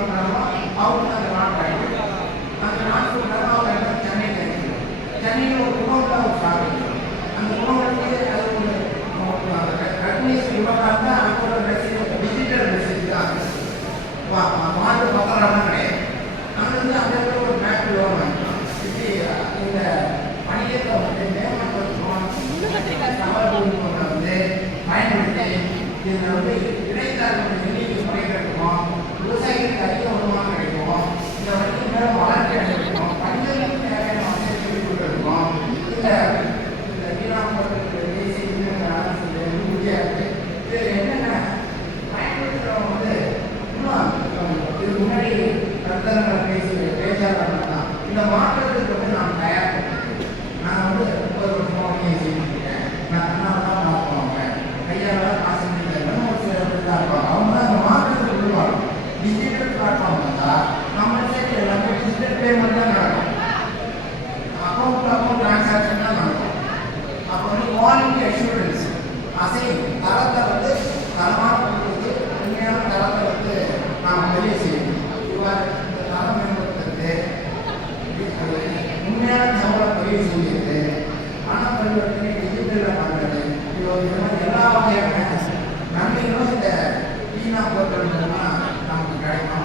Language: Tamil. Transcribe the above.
பண்ணுறாங்களோ அவங்க அந்த நாட் அந்த நாட்டு கொடுக்குறாங்க அவங்க எல்லாம் சென்னைக்கு அனுப்பிடுவோம் சென்னையில் ஒரு குடோனில் ஒரு ஸ்டாக் அந்த குடோனுக்கு அது ஒரு ரத்னேஷ் விவகாரம் தான் அங்கே ஒரு மெசேஜ் டிஜிட்டல் மெசேஜ் தான் மாட்டு பத்திரம் கிடையாது அங்கிருந்து அங்கே இருக்கிற ஒரு பேங்க் லோன் வாங்கிக்கலாம் இப்படி இந்த பணியத்தை வந்து மேம்படுத்துறோம் வந்து பயன்படுத்தி இதில் வந்து இடைத்தரகர்கள் இந்த மாற்றத்துக்கு வந்து நான் தயார் நான் வந்து முப்பது வருஷமாக வேலையை நான் கண்ணால் தான் பார்ப்பாங்க கையால் தான் காசு ஒரு சில தான் இருப்பாங்க. அவங்க அந்த மாற்றத்தை விடுவாங்க டிஜிட்டல் பிளாட்ஃபார்ம் வந்தால் நம்ம சேர்த்து எல்லாமே டிஜிட்டல் பேமெண்ட் தான் நடக்கும். அக்கௌண்ட் அக்கௌண்ட் டிரான்சாக்ஷன் தான் நடக்கும். அப்போ வந்து குவாலிட்டி அஷூரன்ஸ் அசை தரத்தை வந்து உண்மையான சம்பளம் பதிவு செய்கிறது பண பரிவர்த்தனை டிஜிட்டலில் பண்ணுறது எல்லா வகையான நன்மைகளும் இந்த ஈனா போர்ட்டல் மூலமாக நமக்கு கிடைக்கும்.